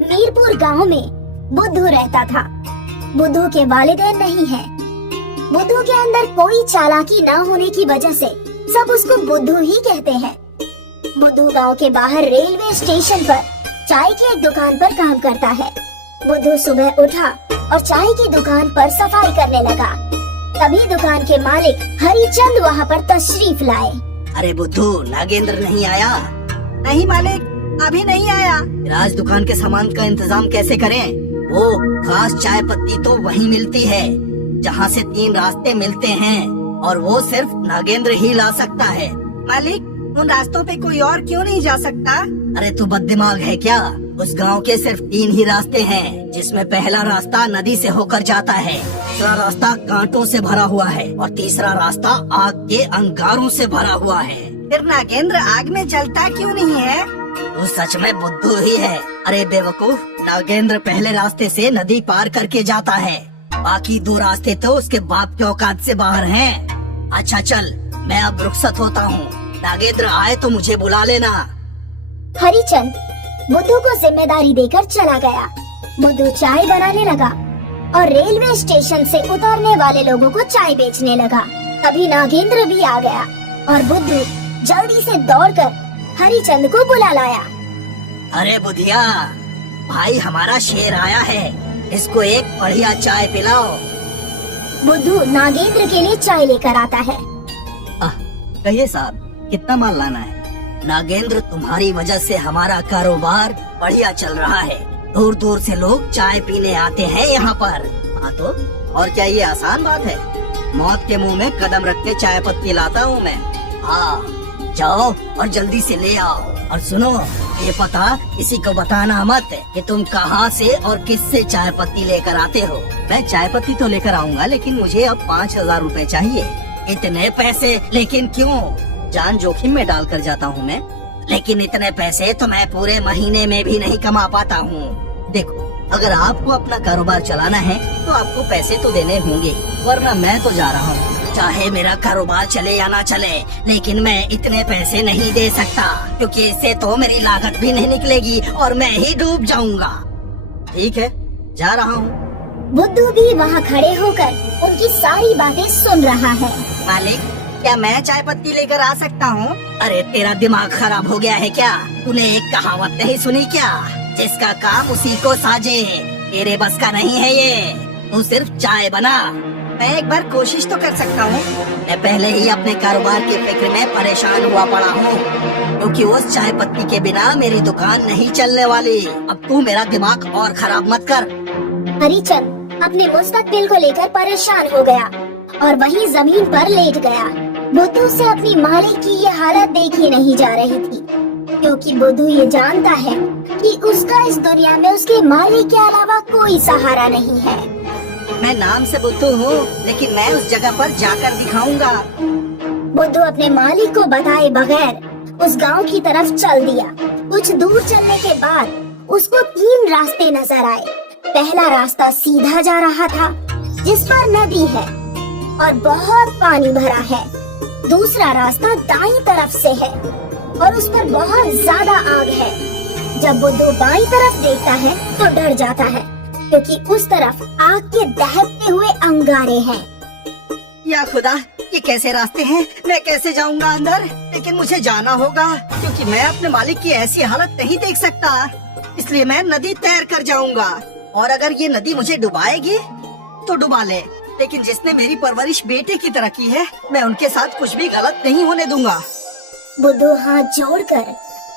मीरपुर गांव में बुद्धू रहता था। बुद्धू के वालिदैन नहीं हैं। बुद्धू के अंदर कोई चालाकी न होने की वजह से सब उसको बुद्धू ही कहते हैं। बुद्धू गांव के बाहर रेलवे स्टेशन पर चाय की एक दुकान पर काम करता है। बुद्धू सुबह उठा और चाय की दुकान पर सफाई करने लगा। तभी दुकान के मालिक हरिचंद वहाँ पर तशरीफ लाए। अरे बुद्धू, नागेंद्र नहीं आया? नहीं मालिक, अभी नहीं आया। आज दुकान के सामान का इंतजाम कैसे करें? वो खास चाय पत्ती तो वहीं मिलती है जहाँ से 3 रास्ते मिलते हैं और वो सिर्फ नागेंद्र ही ला सकता है। मालिक, उन रास्तों पे कोई और क्यों नहीं जा सकता? अरे तू बददिमाग है क्या? उस गांव के सिर्फ 3 ही रास्ते हैं, जिसमें पहला रास्ता नदी से होकर जाता है, दूसरा रास्ता कांटों से भरा हुआ है और तीसरा रास्ता आग के अंगारों से भरा हुआ है। फिर नागेंद्र आग में जलता क्यों नहीं है? तू सच में बुद्धू ही है। अरे बेवकूफ, नागेंद्र पहले रास्ते से नदी पार करके जाता है, बाकी 2 रास्ते तो उसके बाप के औकात से बाहर हैं। अच्छा चल, मैं अब रुखसत होता हूँ। नागेंद्र आए तो मुझे बुला लेना। हरिचंद बुद्धू को जिम्मेदारी देकर चला गया। बुद्धू चाय बनाने लगा और रेलवे स्टेशन से उतरने वाले लोगों को चाय बेचने लगा। तभी नागेंद्र भी आ गया और बुद्धू जल्दी से दौड़कर हरिचंद को बुला लाया। अरे बुधिया भाई, हमारा शेर आया है, इसको एक बढ़िया चाय पिलाओ। बुद्धू नागेंद्र के लिए चाय लेकर आता है। कहिए साहब, कितना माल लाना है? नागेंद्र, तुम्हारी वजह से हमारा कारोबार बढ़िया चल रहा है। दूर दूर से लोग चाय पीने आते हैं यहाँ पर। हाँ तो और क्या ये आसान बात है? मौत के मुंह में कदम रख के चाय पत्ती लाता हूँ मैं। हाँ, जाओ और जल्दी से ले आओ। और सुनो, ये पता किसी को बताना मत कि तुम कहाँ से और किससे चाय पत्ती लेकर आते हो। मैं चाय पत्ती तो लेकर आऊँगा, लेकिन मुझे अब 5000 रुपए चाहिए। इतने पैसे? लेकिन क्यों? जान जोखिम में डाल कर जाता हूँ मैं, लेकिन इतने पैसे तो मैं पूरे महीने में भी नहीं कमा पाता हूँ। देखो, अगर आपको अपना कारोबार चलाना है तो आपको पैसे तो देने होंगे, वरना मैं तो जा रहा हूँ। चाहे मेरा कारोबार चले या ना चले, लेकिन मैं इतने पैसे नहीं दे सकता, क्योंकि इससे तो मेरी लागत भी नहीं निकलेगी और मैं ही डूब जाऊंगा। ठीक है, जा रहा हूँ। बुद्धू भी वहाँ खड़े होकर उनकी सारी बातें सुन रहा है। मालिक, क्या मैं चाय पत्ती लेकर आ सकता हूँ? अरे तेरा दिमाग खराब हो गया है क्या? तूने एक कहावत नहीं सुनी क्या? जिसका काम उसी को साजे। तेरे बस का नहीं है ये, तू सिर्फ चाय बना। मैं एक बार कोशिश तो कर सकता हूँ। मैं पहले ही अपने कारोबार की फिक्र में परेशान हुआ पड़ा हूँ, क्योंकि उस चाय पत्ती के बिना मेरी दुकान नहीं चलने वाली। अब तू मेरा दिमाग और खराब मत कर। हरिचंद अपने मुस्तकबिल को लेकर परेशान हो गया और वहीं जमीन पर लेट गया। बुद्धू से अपनी मालिक की ये हालत देखी नहीं जा रही थी, क्योंकि बुद्धू ये जानता है कि उसका इस दुनिया में उसके मालिक के अलावा कोई सहारा नहीं है। मैं नाम से बुद्धू हूँ, लेकिन मैं उस जगह पर जाकर दिखाऊंगा। बुद्धू अपने मालिक को बताए बगैर उस गांव की तरफ चल दिया। कुछ दूर चलने के बाद उसको 3 रास्ते नजर आए। पहला रास्ता सीधा जा रहा था, जिस पर नदी है और बहुत पानी भरा है। दूसरा रास्ता दाईं तरफ से है और उस पर बहुत ज्यादा आग है। जब बुद्धू बाईं तरफ देखता है तो डर जाता है, क्योंकि उस तरफ आग के दहकते हुए अंगारे हैं। या खुदा, ये कैसे रास्ते हैं? मैं कैसे जाऊंगा अंदर? लेकिन मुझे जाना होगा, क्योंकि मैं अपने मालिक की ऐसी हालत नहीं देख सकता। इसलिए मैं नदी तैर कर जाऊंगा, और अगर ये नदी मुझे डुबाएगी तो डुबा ले, लेकिन जिसने मेरी परवरिश बेटे की तरह की है, मैं उनके साथ कुछ भी गलत नहीं होने दूंगा। बुद्धू हाथ जोड़कर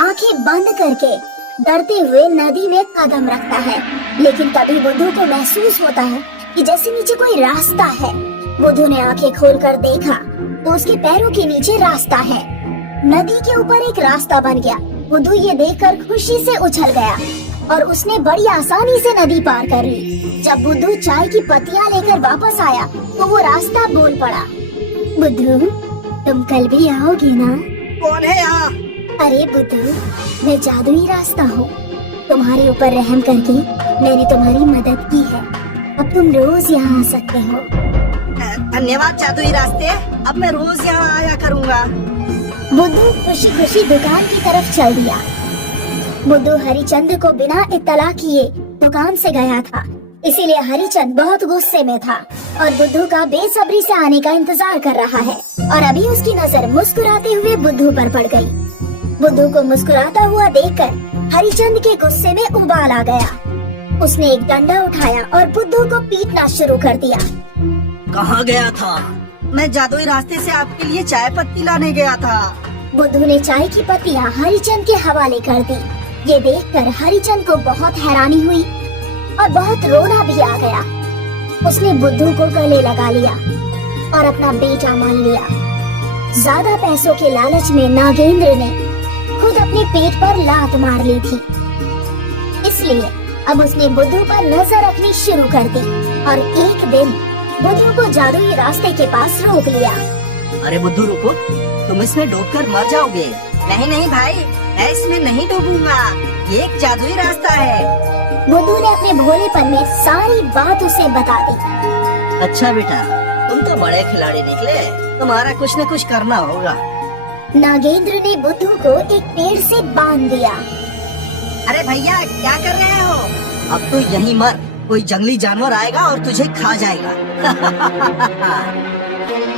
आंखें बंद करके डरते हुए नदी में कदम रखता है, लेकिन तभी बुद्धू को महसूस होता है कि जैसे नीचे कोई रास्ता है। बुद्धू ने आंखें खोलकर देखा तो उसके पैरों के नीचे रास्ता है। नदी के ऊपर एक रास्ता बन गया। बुद्धू ये देखकर खुशी से उछल गया और उसने बड़ी आसानी से नदी पार कर ली। जब बुद्धू चाय की पत्तियां लेकर वापस आया तो वो रास्ता बोल पड़ा। बुद्धू, तुम कल भी आओगे ना? कौन है यहाँ? अरे बुद्धू, मैं जादुई रास्ता हूँ। तुम्हारे ऊपर रहम करके मैंने तुम्हारी मदद की है। अब तुम रोज यहाँ आ सकते हो। धन्यवाद जादुई रास्ते, अब मैं रोज यहाँ आया करूँगा। बुद्धू खुशी खुशी दुकान की तरफ चल दिया। बुद्धू हरिचंद को बिना इत्तला किए दुकान से गया था, इसीलिए हरिचंद बहुत गुस्से में था और बुद्धू का बेसब्री से आने का इंतजार कर रहा है। और अभी उसकी नजर मुस्कुराते हुए बुद्धू पर पड़ गई। बुद्धू को मुस्कुराता हुआ देखकर हरिचंद के गुस्से में उबाल आ गया। उसने एक डंडा उठाया और बुद्धू को पीटना शुरू कर दिया। कहाँ गया था? मैं जादुई रास्ते से आपके लिए चाय पत्ती लाने गया था। बुद्धू ने चाय की पत्तियां हरिचंद के हवाले कर दी। ये देखकर हरिचंद को बहुत हैरानी हुई और बहुत रोना भी आ गया। उसने बुद्धू को गले लगा लिया और अपना बेटा मान लिया। ज्यादा पैसों के लालच में नागेंद्र ने खुद अपने पेट पर लात मार ली थी, इसलिए अब उसने बुद्धू पर नजर रखनी शुरू कर दी और एक दिन बुद्धू को जादुई रास्ते के पास रोक लिया। अरे बुद्धू रुको, तुम इसमें डूबकर मर जाओगे। नहीं नहीं भाई, मैं इसमें नहीं डूबूंगा, ये एक जादुई रास्ता है। बुद्धू ने अपने भोलेपन में सारी बात उसे बता दी। अच्छा बेटा, तुम तो बड़े खिलाड़ी निकले, तुम्हारा कुछ न कुछ करना होगा। नागेंद्र ने बुद्धू को एक पेड़ से बांध दिया। अरे भैया क्या कर रहे हो? अब तो यहीं मर, कोई जंगली जानवर आएगा और तुझे खा जाएगा।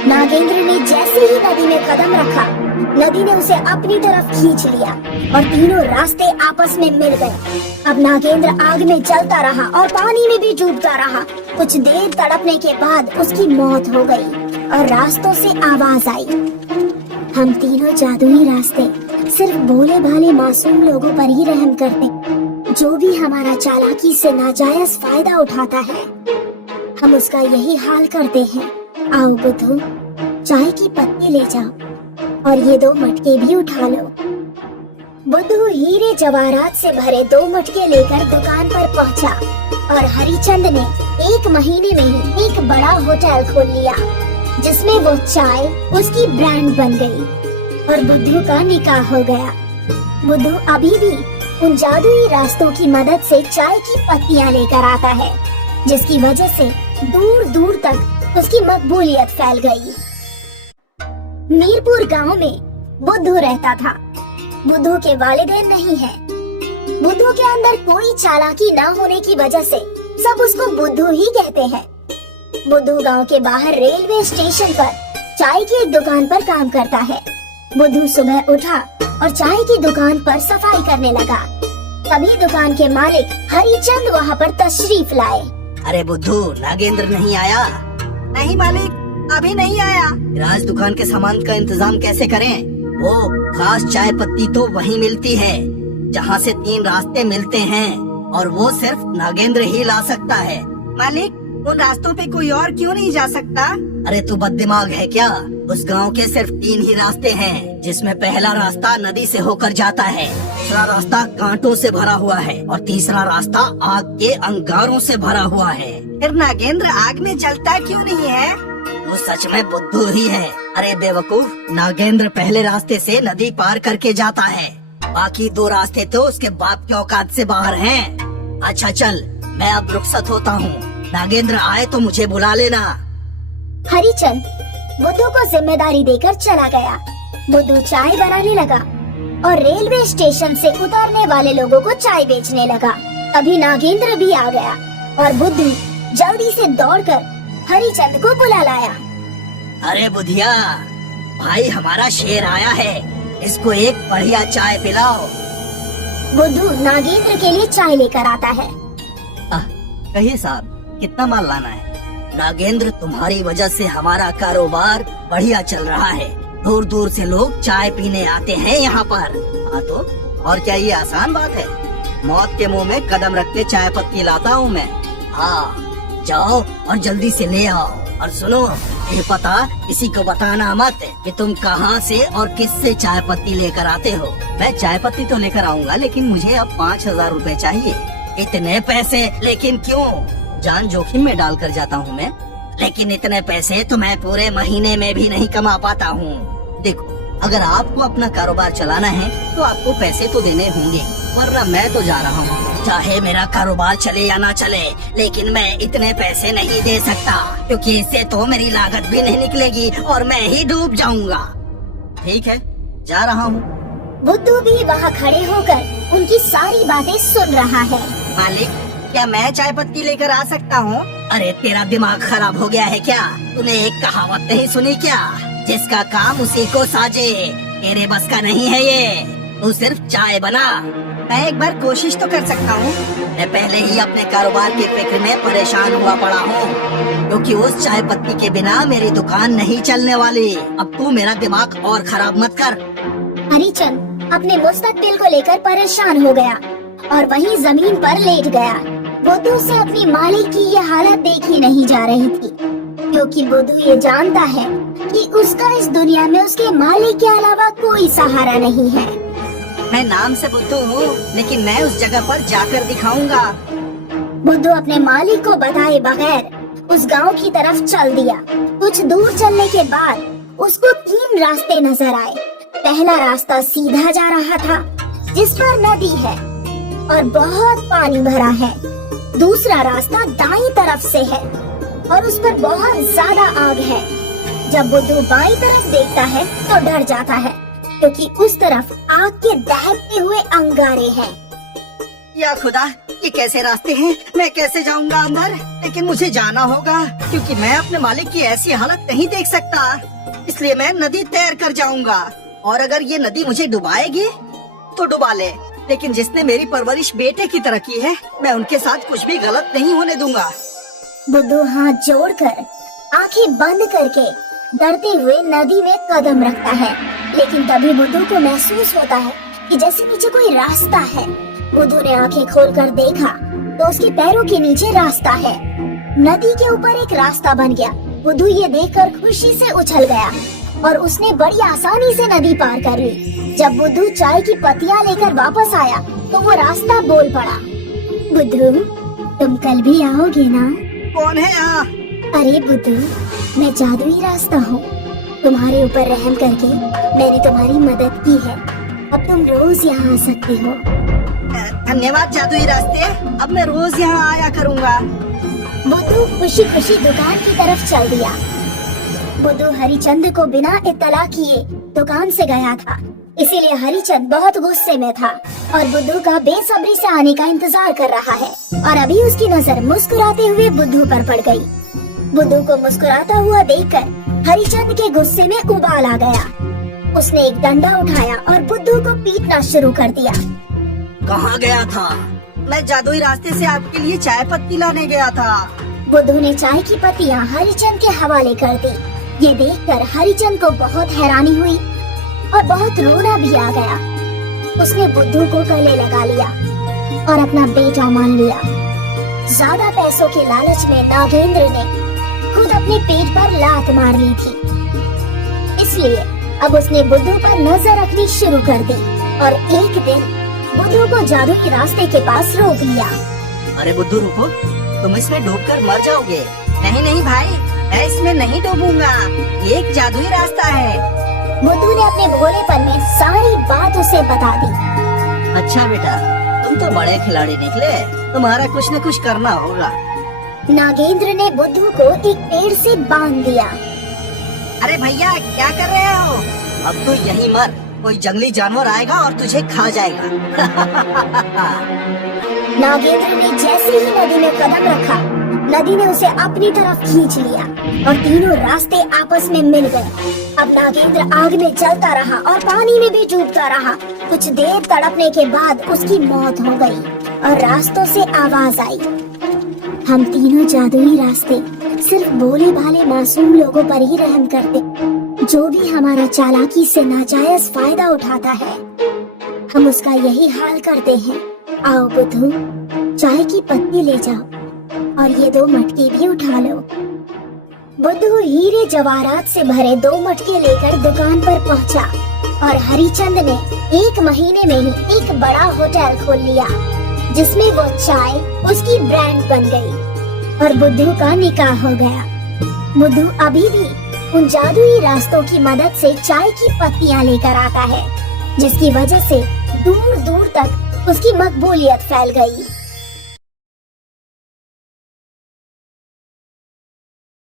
नागेंद्र ने जैसे ही नदी में कदम रखा, नदी ने उसे अपनी तरफ खींच लिया और तीनों रास्ते आपस में मिल गए। अब नागेंद्र आग में जलता रहा और पानी में भी डूबता रहा। कुछ देर तड़पने के बाद उसकी मौत हो गई और रास्तों से आवाज आई, हम तीनों जादुई रास्ते सिर्फ भोले भाले मासूम लोगों पर ही रहम करते। जो भी हमारा चालाकी से नाजायज फायदा उठाता है, हम उसका यही हाल करते हैं। आओ बुद्धू, चाय की पत्ती ले जाओ और ये 2 मटके भी उठा लो। बुद्धू हीरे जवाहरात से भरे 2 मटके लेकर दुकान पर पहुंचा और हरिचंद ने 1 महीने में ही एक बड़ा होटल खोल लिया, जिसमें वो चाय उसकी ब्रांड बन गई और बुद्धू का निकाह हो गया। बुद्धू अभी भी उन जादुई रास्तों की मदद से चाय की पत्तियां लेकर आता है, जिसकी वजह से दूर दूर तक उसकी मकबूलियत फैल गई। मीरपुर गांव में बुद्धू रहता था। बुद्धू के वालिदैन नहीं है। बुद्धू के अंदर कोई चालाकी न होने की वजह से सब उसको बुद्धू ही कहते हैं। बुद्धू गांव के बाहर रेलवे स्टेशन पर चाय की एक दुकान पर काम करता है। बुद्धू सुबह उठा और चाय की दुकान पर सफाई करने लगा। तभी दुकान के मालिक हरिचंद वहां पर तशरीफ लाए। अरे बुद्धू, नागेंद्र नहीं आया? नहीं मालिक, अभी नहीं आया। राज दुकान के सामान का इंतजाम कैसे करें? वो खास चाय पत्ती तो वहीं मिलती है जहाँ से 3 रास्ते मिलते हैं और वो सिर्फ नागेंद्र ही ला सकता है। मालिक, उन रास्तों पे कोई और क्यों नहीं जा सकता? अरे तू बददिमाग है क्या? उस गांव के सिर्फ 3 ही रास्ते हैं, जिसमें पहला रास्ता नदी से होकर जाता है, दूसरा रास्ता कांटों से भरा हुआ है और तीसरा रास्ता आग के अंगारों से भरा हुआ है। फिर नागेंद्र आग में जलता क्यों नहीं है? वो सच में बुद्धू ही है। अरे बेवकूफ, नागेंद्र पहले रास्ते से नदी पार करके जाता है, बाकी 2 रास्ते तो उसके बाप के औकात से बाहर हैं। अच्छा चल, मैं अब रुखसत होता हूँ। नागेंद्र आए तो मुझे बुला लेना। हरिचंद बुद्धू को जिम्मेदारी देकर चला गया। बुद्धू चाय बनाने लगा और रेलवे स्टेशन से उतरने वाले लोगों को चाय बेचने लगा। तभी नागेंद्र भी आ गया और बुद्धू जल्दी से दौड़कर हरिचंद को बुला लाया। अरे बुधिया भाई, हमारा शेर आया है, इसको एक बढ़िया चाय पिलाओ। बुद्धू नागेंद्र के लिए चाय लेकर आता है। कहिए साहब, कितना माल लाना है? नागेंद्र, तुम्हारी वजह से हमारा कारोबार बढ़िया चल रहा है। दूर दूर से लोग चाय पीने आते हैं यहाँ पर। हाँ तो और क्या ये आसान बात है? मौत के मुंह में कदम रख के चाय पत्ती लाता हूँ मैं। हाँ, जाओ और जल्दी से ले आओ। और सुनो, ये पता किसी को बताना मत कि तुम कहाँ से और किससे चाय पत्ती लेकर आते हो। मैं चाय पत्ती तो लेकर आऊँगा, लेकिन मुझे अब 5000 रुपए चाहिए। इतने पैसे? लेकिन क्यों? जान जोखिम में डाल कर जाता हूँ मैं, लेकिन इतने पैसे तो मैं पूरे महीने में भी नहीं कमा पाता हूँ। देखो, अगर आपको अपना कारोबार चलाना है तो आपको पैसे तो देने होंगे, वरना मैं तो जा रहा हूँ। चाहे मेरा कारोबार चले या ना चले, लेकिन मैं इतने पैसे नहीं दे सकता, क्योंकि इससे तो मेरी लागत भी नहीं निकलेगी और मैं ही डूब जाऊंगा। ठीक है, जा रहा हूँ। बुद्धू भी वहाँ खड़े होकर उनकी सारी बातें सुन रहा है। मालिक, क्या मैं चाय पत्ती लेकर आ सकता हूँ? अरे तेरा दिमाग खराब हो गया है क्या? तूने एक कहावत नहीं सुनी क्या? जिसका काम उसी को साजे। तेरे बस का नहीं है ये। तू सिर्फ चाय बना। मैं एक बार कोशिश तो कर सकता हूँ। मैं पहले ही अपने कारोबार की फिक्र में परेशान हुआ पड़ा हूँ, क्योंकि उस चाय पत्ती के बिना मेरी दुकान नहीं चलने वाली। अब तू मेरा दिमाग और खराब मत कर। हरिचंद अपने मुस्तकबिल को लेकर परेशान हो गया और वहीं जमीन पर लेट गया। बुद्धू से अपनी मालिक की ये हालत देखी नहीं जा रही थी, क्योंकि बुद्धू ये जानता है कि उसका इस दुनिया में उसके मालिक के अलावा कोई सहारा नहीं है। मैं नाम से बुद्धू हूँ, लेकिन मैं उस जगह पर जाकर दिखाऊंगा। बुद्धू अपने मालिक को बताए बगैर उस गांव की तरफ चल दिया। कुछ दूर चलने के बाद उसको 3 रास्ते नजर आए। पहला रास्ता सीधा जा रहा था, जिस पर नदी है और बहुत पानी भरा है। दूसरा रास्ता दाईं तरफ से है और उस पर बहुत ज्यादा आग है। जब बुद्धू बाईं तरफ देखता है तो डर जाता है, क्योंकि उस तरफ आग के दहकते हुए अंगारे हैं। या खुदा, ये कैसे रास्ते हैं? मैं कैसे जाऊंगा अंदर? लेकिन मुझे जाना होगा, क्योंकि मैं अपने मालिक की ऐसी हालत नहीं देख सकता। इसलिए मैं नदी तैर कर जाऊंगा, और अगर ये नदी मुझे डुबाएगी तो डुबा ले, लेकिन जिसने मेरी परवरिश बेटे की तरह की है, मैं उनके साथ कुछ भी गलत नहीं होने दूंगा। बुद्धू हाथ जोड़कर आंखें बंद करके डरते हुए नदी में कदम रखता है, लेकिन तभी बुद्धू को महसूस होता है कि जैसे नीचे कोई रास्ता है। बुद्धू ने आंखें खोलकर देखा तो उसके पैरों के नीचे रास्ता है। नदी के ऊपर एक रास्ता बन गया। बुद्धू ये देखकर खुशी से उछल गया और उसने बड़ी आसानी से नदी पार कर ली। जब बुद्धू चाय की पत्तियां लेकर वापस आया तो वो रास्ता बोल पड़ा। बुद्धू, तुम कल भी आओगे ना? कौन है यहाँ? अरे बुद्धू, मैं जादुई रास्ता हूँ। तुम्हारे ऊपर रहम करके मैंने तुम्हारी मदद की है। अब तुम रोज यहाँ आ सकते हो। धन्यवाद जादुई रास्ते, अब मैं रोज यहाँ आया करूँगा। बुद्धू खुशी खुशी दुकान की तरफ चल दिया। बुद्धू हरिचंद को बिना इत्तला किए दुकान से गया था, इसीलिए हरिचंद बहुत गुस्से में था और बुद्धू का बेसब्री से आने का इंतजार कर रहा है। और अभी उसकी नजर मुस्कुराते हुए बुद्धू पर पड़ गई। बुद्धू को मुस्कुराता हुआ देखकर हरिचंद के गुस्से में उबाल आ गया। उसने एक डंडा उठाया और बुद्धू को पीटना शुरू कर दिया। कहाँ गया था? मैं जादुई रास्ते से आपके लिए चाय पत्ती लाने गया था। बुद्धू ने चाय की पत्तियां हरिचंद के हवाले कर दी। ये देखकर हरिचंद को बहुत हैरानी हुई और बहुत रोना भी आ गया। उसने बुद्धू को गले लगा लिया और अपना बेटा मान लिया। ज्यादा पैसों के लालच में नागेंद्र ने खुद अपने पेट पर लात मार ली थी, इसलिए अब उसने बुद्धू पर नजर रखनी शुरू कर दी और एक दिन बुद्धू को जादुई रास्ते के पास रोक लिया। अरे बुद्धू रुको, तुम इसमें डूबकर मर जाओगे। नहीं नहीं भाई, मैं इसमें नहीं डूबूंगा। ये एक जादुई रास्ता है। बुद्धू ने अपने भोलेपन में सारी बात उसे बता दी। अच्छा बेटा, तुम तो बड़े खिलाड़ी निकले, तुम्हारा कुछ न कुछ करना होगा। नागेंद्र ने बुद्धू को एक पेड़ से बांध दिया। अरे भैया, क्या कर रहे हो? अब तो यहीं मर, कोई जंगली जानवर आएगा और तुझे खा जाएगा। नागेंद्र ने जैसे ही नदी में कदम रखा, नदी ने उसे अपनी तरफ खींच लिया और तीनों रास्ते आपस में मिल गए। अब नागेंद्र आग में जलता रहा और पानी में भी डूबता रहा। कुछ देर तड़पने के बाद उसकी मौत हो गई और रास्तों से आवाज आई, हम तीनों जादुई रास्ते सिर्फ भोले भाले मासूम लोगों पर ही रहम करते, जो भी हमारा चालाकी से नाजायज फायदा उठाता है, हम उसका यही हाल करते हैं। आओ बुद्धू, चाय की पत्ती ले जाओ और ये 2 मटके भी उठा लो। बुद्धू हीरे जवाहरात से भरे 2 मटके लेकर दुकान पर पहुंचा और हरिचंद ने 1 महीने में ही एक बड़ा होटल खोल लिया, जिसमें वो चाय उसकी ब्रांड बन गई और बुद्धू का निकाह हो गया। बुद्धू अभी भी उन जादुई रास्तों की मदद से चाय की पत्तियां लेकर आता है, जिसकी वजह से दूर दूर तक उसकी मकबूलियत फैल गई।